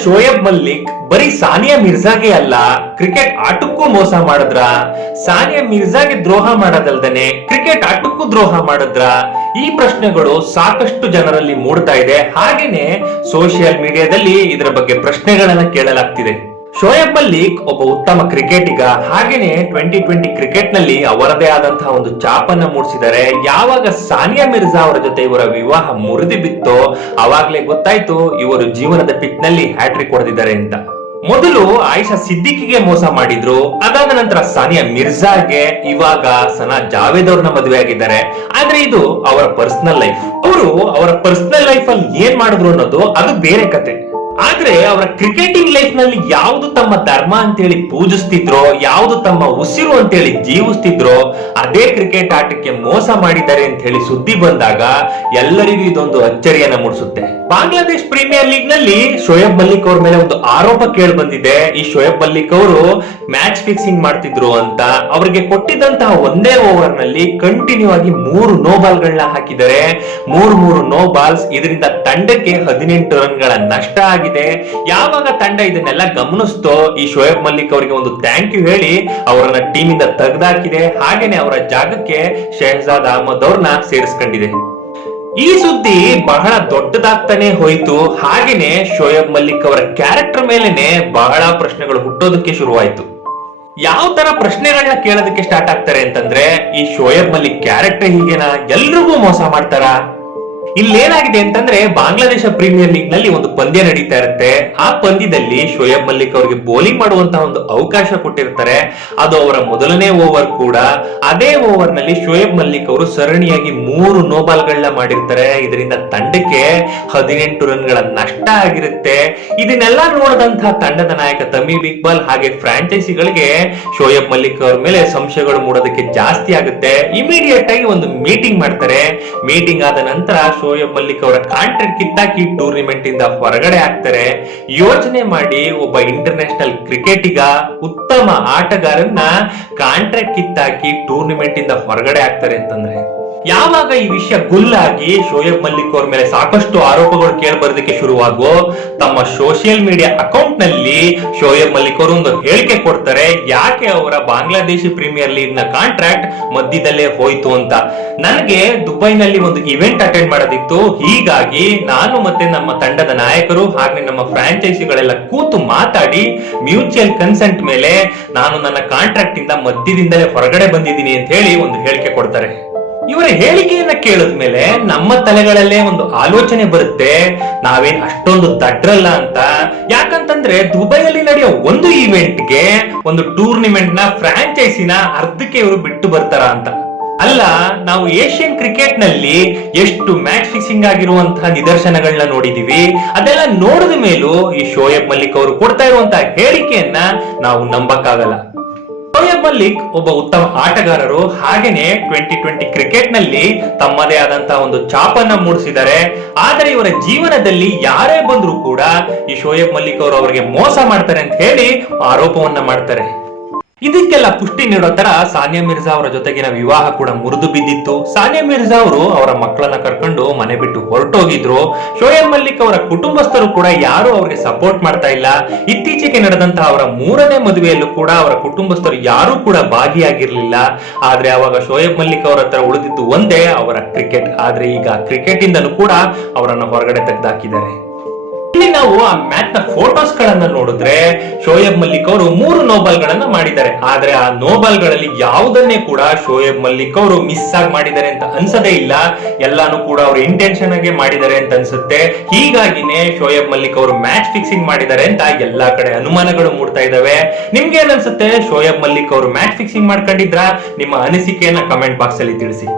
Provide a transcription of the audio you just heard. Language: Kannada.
ಶೋಯಬ್ ಮಲ್ಲಿಕ್ ಬರೀ ಸಾನಿಯಾ ಮಿರ್ಜಾಗೆ ಅಲ್ಲ, ಕ್ರಿಕೆಟ್ ಆಟಕ್ಕೂ ಮೋಸ ಮಾಡಿದ್ರ? ಸಾನಿಯಾ ಮಿರ್ಜಾಗೆ ದ್ರೋಹ ಮಾಡೋದಲ್ದೇನೆ ಕ್ರಿಕೆಟ್ ಆಟಕ್ಕೂ ದ್ರೋಹ ಮಾಡಿದ್ರ? ಈ ಪ್ರಶ್ನೆಗಳು ಸಾಕಷ್ಟು ಜನರಲ್ಲಿ ಮೂಡ್ತಾ ಇದೆ. ಹಾಗೇನೆ ಸೋಷಿಯಲ್ ಮೀಡಿಯಾದಲ್ಲಿ ಇದರ ಬಗ್ಗೆ ಪ್ರಶ್ನೆಗಳನ್ನ ಕೇಳಲಾಗ್ತಿದೆ. ಶೋಯಬ್ ಮಲ್ಲಿಕ್ ಒಬ್ಬ ಉತ್ತಮ ಕ್ರಿಕೆಟಿಗ. ಹಾಗೇನೆ 2020 ಕ್ರಿಕೆಟ್ ನಲ್ಲಿ ಅವರದೇ ಆದಂತಹ ಒಂದು ಛಾಪನ್ನ ಮೂಡಿಸಿದ್ದಾರೆ. ಯಾವಾಗ ಸಾನಿಯಾ ಮಿರ್ಜಾ ಅವರ ಜೊತೆ ಇವರ ವಿವಾಹ ಮುರಿದು ಬಿತ್ತೋ ಅವಾಗ್ಲೇ ಗೊತ್ತಾಯ್ತು ಇವರು ಜೀವನದ ಪಿಚ್ ನಲ್ಲಿ ಹ್ಯಾಟ್ರಿಕ್ ಹೊಡೆದಿದ್ದಾರೆ ಅಂತ. ಮೊದಲು ಆಯಿಷಾ ಸಿದ್ದಿಕಿಗೆ ಮೋಸ ಮಾಡಿದ್ರು, ಅದಾದ ನಂತರ ಸಾನಿಯಾ ಮಿರ್ಜಾಗೆ, ಇವಾಗ ಸನಾ ಜಾವೇದ್ ಅವ್ರನ್ನ ಮದುವೆ ಆಗಿದ್ದಾರೆ. ಆದ್ರೆ ಇದು ಅವರ ಪರ್ಸನಲ್ ಲೈಫ್. ಅವರು ಅವರ ಪರ್ಸನಲ್ ಲೈಫ್ ಅಲ್ಲಿ ಏನ್ ಮಾಡಿದ್ರು ಅನ್ನೋದು ಅದು ಬೇರೆ ಕತೆ. ಆದ್ರೆ ಅವರ ಕ್ರಿಕೆಟಿಂಗ್ ಲೈಫ್ ನಲ್ಲಿ ಯಾವುದು ತಮ್ಮ ಧರ್ಮ ಅಂತೇಳಿ ಪೂಜಿಸ್ತಿದ್ರೋ, ಯಾವುದು ತಮ್ಮ ಉಸಿರು ಅಂತೇಳಿ ಜೀವಿಸ್ತಿದ್ರೋ ಅದೇ ಕ್ರಿಕೆಟ್ ಆಟಕ್ಕೆ ಮೋಸ ಮಾಡಿದ್ದಾರೆ ಅಂತ ಹೇಳಿ ಸುದ್ದಿ ಬಂದಾಗ ಎಲ್ಲರಿಗೂ ಇದೊಂದು ಅಚ್ಚರಿಯನ್ನ ಮೂಡಿಸುತ್ತೆ. ಬಾಂಗ್ಲಾದೇಶ್ ಪ್ರೀಮಿಯರ್ ಲೀಗ್ ನಲ್ಲಿ ಶೋಯಬ್ ಮಲ್ಲಿಕ್ ಅವ್ರ ಮೇಲೆ ಒಂದು ಆರೋಪ ಕೇಳಿ ಬಂದಿದೆ. ಈ ಶೋಯಬ್ ಮಲ್ಲಿಕ್ ಅವರು ಮ್ಯಾಚ್ ಫಿಕ್ಸಿಂಗ್ ಮಾಡ್ತಿದ್ರು ಅಂತ. ಅವರಿಗೆ ಕೊಟ್ಟಿದ್ದಂತಹ ಒಂದೇ ಓವರ್ ನಲ್ಲಿ ಕಂಟಿನ್ಯೂ ಆಗಿ 3 ನೋ ಬಾಲ್ ಗಳನ್ನ ಹಾಕಿದ್ದಾರೆ. 3 ನೋ ಬಾಲ್ಸ್. ಇದರಿಂದ ತಂಡಕ್ಕೆ 18 ರನ್ಗಳ ನಷ್ಟ ಆಗಿದೆ. ಯಾವಾಗ ತಂಡ ಇದನ್ನೆಲ್ಲ ಗಮನಿಸ್ತೋ ಈ ಶೋಯಬ್ ಮಲ್ಲಿಕ್ ಅವರಿಗೆ ಒಂದು ಥ್ಯಾಂಕ್ ಯು ಹೇಳಿ ಅವರನ್ನ ಟೀಮ್ ಇಂದ ತೆಗೆದಾಕಿದೆ. ಹಾಗೇನೆ ಅವರ ಜಾಗಕ್ಕೆ ಶಹಜಾದ್ ಅಹಮದ್ ಅವ್ರನ್ನ ಸೇರಿಸ್ಕೊಂಡಿದೆ. ಈ ಸುದ್ದಿ ಬಹಳ ದೊಡ್ಡದಾಗ್ತಾನೆ ಹೋಯ್ತು. ಹಾಗೇನೆ ಶೋಯಬ್ ಮಲ್ಲಿಕ್ ಅವರ ಕ್ಯಾರೆಕ್ಟರ್ ಮೇಲೆನೆ ಬಹಳ ಪ್ರಶ್ನೆಗಳು ಹುಟ್ಟೋದಕ್ಕೆ ಶುರುವಾಯ್ತು. ಯಾವ ತರ ಪ್ರಶ್ನೆಗಳನ್ನ ಕೇಳೋದಕ್ಕೆ ಸ್ಟಾರ್ಟ್ ಆಗ್ತಾರೆ ಅಂತಂದ್ರೆ, ಈ ಶೋಯಬ್ ಮಲ್ಲಿಕ್ ಕ್ಯಾರೆಕ್ಟರ್ ಹೀಗೇನಾ, ಎಲ್ರಿಗೂ ಮೋಸ ಮಾಡ್ತಾರಾ? ಇಲ್ಲೇನಾಗಿದೆ ಅಂತಂದ್ರೆ, ಬಾಂಗ್ಲಾದೇಶ ಪ್ರೀಮಿಯರ್ ಲೀಗ್ ನಲ್ಲಿ ಒಂದು ಪಂದ್ಯ ನಡೀತಾ ಇರುತ್ತೆ. ಆ ಪಂದ್ಯದಲ್ಲಿ ಶೋಯಬ್ ಮಲ್ಲಿಕ್ ಅವರಿಗೆ ಬೌಲಿಂಗ್ ಮಾಡುವಂತಹ ಒಂದು ಅವಕಾಶ ಕೊಟ್ಟಿರ್ತಾರೆ. ಅದು ಅವರ ಮೊದಲನೇ ಓವರ್ ಕೂಡ. ಅದೇ ಓವರ್ ನಲ್ಲಿ ಶೋಯಬ್ ಮಲ್ಲಿಕ್ ಅವರು ಸರಣಿಯಾಗಿ 3 ನೋ ಬಾಲ್ ಗಳನ್ನ ಮಾಡಿರ್ತಾರೆ. ಇದರಿಂದ ತಂಡಕ್ಕೆ 18 ರನ್ಗಳ ನಷ್ಟ ಆಗಿರುತ್ತೆ. ಇದನ್ನೆಲ್ಲ ನೋಡಿದಂತಹ ತಂಡದ ನಾಯಕ ತಮೀಮ್ ಇಕ್ಬಾಲ್ ಹಾಗೆ ಫ್ರಾಂಚೈಸಿಗಳಿಗೆ ಶೋಯಬ್ ಮಲ್ಲಿಕ್ ಅವರ ಮೇಲೆ ಸಂಶಯಗಳು ಮೂಡೋದಕ್ಕೆ ಜಾಸ್ತಿ ಆಗುತ್ತೆ. ಇಮಿಡಿಯೇಟ್ ಆಗಿ ಒಂದು ಮೀಟಿಂಗ್ ಮಾಡ್ತಾರೆ. ಮೀಟಿಂಗ್ ಆದ ನಂತರ ಶೋಯಬ್ ಮಲ್ಲಿಕ್ ಅವರ ಕಾಂಟ್ರಾಕ್ಟ್ ಕಿತ್ತಾಕಿ ಟೂರ್ನಿಮೆಂಟ್ ಇಂದ ಹೊರಗಡೆ ಆಗ್ತಾರೆ. ಯೋಚನೆ ಮಾಡಿ, ಒಬ್ಬ ಇಂಟರ್ನ್ಯಾಷನಲ್ ಕ್ರಿಕೆಟಿಗ, ಉತ್ತಮ ಆಟಗಾರನ್ನ ಕಾಂಟ್ರಾಕ್ಟ್ ಕಿತ್ತಾಕಿ ಟೂರ್ನಿಮೆಂಟ್ ಇಂದ ಹೊರಗಡೆ ಆಗ್ತಾರೆ ಅಂತಂದ್ರೆ, ಯಾವಾಗ ಈ ವಿಷಯ ಗುಲ್ಲಾಗಿ ಶೋಯಬ್ ಮಲ್ಲಿಕ್ ಅವ್ರ ಮೇಲೆ ಸಾಕಷ್ಟು ಆರೋಪಗಳು ಕೇಳಿ ಬರೋದಕ್ಕೆ ಶುರುವಾಗೋ ತಮ್ಮ ಸೋಷಿಯಲ್ ಮೀಡಿಯಾ ಅಕೌಂಟ್ ನಲ್ಲಿ ಶೋಯಬ್ ಮಲ್ಲಿಕ್ ಅವರು ಒಂದು ಹೇಳಿಕೆ ಕೊಡ್ತಾರೆ. ಯಾಕೆ ಅವರ ಬಾಂಗ್ಲಾದೇಶಿ ಪ್ರೀಮಿಯರ್ ಲೀಗ್ ನ ಕಾಂಟ್ರಾಕ್ಟ್ ಮಧ್ಯದಲ್ಲೇ ಹೋಯ್ತು ಅಂತ. ನನಗೆ ದುಬೈನಲ್ಲಿ ಒಂದು ಇವೆಂಟ್ ಅಟೆಂಡ್ ಮಾಡೋದಿತ್ತು. ಹೀಗಾಗಿ ನಾನು ಮತ್ತೆ ನಮ್ಮ ತಂಡದ ನಾಯಕರು ಹಾಗೆ ನಮ್ಮ ಫ್ರಾಂಚೈಸಿಗಳೆಲ್ಲ ಕೂತು ಮಾತಾಡಿ ಮ್ಯೂಚುವಲ್ ಕನ್ಸೆಂಟ್ ಮೇಲೆ ನಾನು ನನ್ನ ಕಾಂಟ್ರಾಕ್ಟ್ ಇಂದ ಮಧ್ಯದಿಂದಲೇ ಹೊರಗಡೆ ಬಂದಿದ್ದೀನಿ ಅಂತ ಹೇಳಿ ಒಂದು ಹೇಳಿಕೆ ಕೊಡ್ತಾರೆ. ಇವರ ಹೇಳಿಕೆಯನ್ನ ಕೇಳಿದ್ಮೇಲೆ ನಮ್ಮ ತಲೆಗಳಲ್ಲೇ ಒಂದು ಆಲೋಚನೆ ಬರುತ್ತೆ, ನಾವೇನ್ ಅಷ್ಟೊಂದು ದಡ್ರಲ್ಲ ಅಂತ. ಯಾಕಂತಂದ್ರೆ ದುಬೈಯಲ್ಲಿ ನಡೆಯೋ ಒಂದು ಇವೆಂಟ್ಗೆ, ಒಂದು ಟೂರ್ನಿಮೆಂಟ್ ನ ಫ್ರಾಂಚೈಸಿನ ಅರ್ಧಕ್ಕೆ ಇವರು ಬಿಟ್ಟು ಬರ್ತಾರ ಅಂತ. ಅಲ್ಲ, ನಾವು ಏಷ್ಯನ್ ಕ್ರಿಕೆಟ್ ನಲ್ಲಿ ಎಷ್ಟು ಮ್ಯಾಚ್ ಫಿಕ್ಸಿಂಗ್ ಆಗಿರುವಂತಹ ನಿದರ್ಶನಗಳನ್ನ ನೋಡಿದೀವಿ. ಅದೆಲ್ಲ ನೋಡಿದ ಮೇಲೂ ಈ ಶೋಯಬ್ ಮಲ್ಲಿಕ್ ಅವರು ಕೊಡ್ತಾ ಇರುವಂತಹ ಹೇಳಿಕೆಯನ್ನ ನಾವು ನಂಬಕ್ಕಾಗಲ್ಲ. ಶೋಯಬ್ ಮಲ್ಲಿಕ್ ಒಬ್ಬ ಉತ್ತಮ ಆಟಗಾರರು. ಹಾಗೇನೆ 2020 ಕ್ರಿಕೆಟ್ ನಲ್ಲಿ ತಮ್ಮದೇ ಆದಂತಹ ಒಂದು ಛಾಪನ್ನ ಮೂಡಿಸಿದ್ದಾರೆ. ಆದರೆ ಇವರ ಜೀವನದಲ್ಲಿ ಯಾರೇ ಬಂದ್ರು ಕೂಡ ಈ ಶೋಯಬ್ ಮಲ್ಲಿಕ್ ಅವರು ಅವರಿಗೆ ಮೋಸ ಮಾಡ್ತಾರೆ ಅಂತ ಹೇಳಿ ಆರೋಪವನ್ನ ಮಾಡ್ತಾರೆ. ಇದಕ್ಕೆಲ್ಲ ಪುಷ್ಟಿ ನೀಡೋ ತರ ಸಾನಿಯಾ ಮಿರ್ಜಾ ಅವರ ಜೊತೆಗಿನ ವಿವಾಹ ಕೂಡ ಮುರಿದು ಬಿದ್ದಿತ್ತು. ಸಾನಿಯಾ ಮಿರ್ಜಾ ಅವರು ಅವರ ಮಕ್ಕಳನ್ನ ಕರ್ಕೊಂಡು ಮನೆ ಬಿಟ್ಟು ಹೊರಟೋಗಿದ್ರು. ಶೋಯಬ್ ಮಲ್ಲಿಕ್ ಅವರ ಕುಟುಂಬಸ್ಥರು ಕೂಡ ಯಾರು ಅವರಿಗೆ ಸಪೋರ್ಟ್ ಮಾಡ್ತಾ ಇಲ್ಲ. ಇತ್ತೀಚೆಗೆ ನಡೆದಂತಹ ಅವರ 3ನೇ ಮದುವೆಯಲ್ಲೂ ಕೂಡ ಅವರ ಕುಟುಂಬಸ್ಥರು ಯಾರು ಕೂಡ ಭಾಗಿಯಾಗಿರ್ಲಿಲ್ಲ. ಆದ್ರೆ ಅವಾಗ ಶೋಯಬ್ ಮಲ್ಲಿಕ್ ಅವರ ಹತ್ರ ಉಳಿದಿದ್ದು ಒಂದೇ, ಅವರ ಕ್ರಿಕೆಟ್. ಆದ್ರೆ ಈಗ ಕ್ರಿಕೆಟ್ ಇಂದಲೂ ಕೂಡ ಅವರನ್ನು ಹೊರಗಡೆ ತೆಗೆದಾಕಿದ್ದಾರೆ. ಇಲ್ಲಿ ನಾವು ಆ ಮ್ಯಾಚ್ ನ ಫೋಟೋಸ್ ಗಳನ್ನ ನೋಡಿದ್ರೆ ಶೋಯಬ್ ಮಲ್ಲಿಕ್ ಅವರು 3 ನೋ ಬಾಲ್ ಗಳನ್ನ ಮಾಡಿದ್ದಾರೆ. ಆದ್ರೆ ಆ ನೋ ಬಾಲ್ ಗಳಲ್ಲಿ ಯಾವುದನ್ನೇ ಕೂಡ ಶೋಯಬ್ ಮಲ್ಲಿಕ್ ಅವರು ಮಿಸ್ ಆಗಿ ಮಾಡಿದ್ದಾರೆ ಅಂತ ಅನ್ಸದೇ ಇಲ್ಲ. ಎಲ್ಲಾನು ಕೂಡ ಅವರು ಇಂಟೆನ್ಷನ್ ಆಗಿ ಮಾಡಿದ್ದಾರೆ ಅಂತ ಅನ್ಸುತ್ತೆ. ಹೀಗಾಗಿನೇ ಶೋಯಬ್ ಮಲ್ಲಿಕ್ ಅವರು ಮ್ಯಾಚ್ ಫಿಕ್ಸಿಂಗ್ ಮಾಡಿದ್ದಾರೆ ಅಂತ ಎಲ್ಲಾ ಕಡೆ ಅನುಮಾನಗಳು ಮೂಡ್ತಾ ಇದಾವೆ. ನಿಮ್ಗೆ ಏನ್ ಅನ್ಸುತ್ತೆ? ಶೋಯಬ್ ಮಲ್ಲಿಕ್ ಅವರು ಮ್ಯಾಚ್ ಫಿಕ್ಸಿಂಗ್ ಮಾಡ್ಕೊಂಡಿದ್ರ? ನಿಮ್ಮ ಅನಿಸಿಕೆಯನ್ನ ಕಮೆಂಟ್ ಬಾಕ್ಸ್ ಅಲ್ಲಿ ತಿಳಿಸಿ.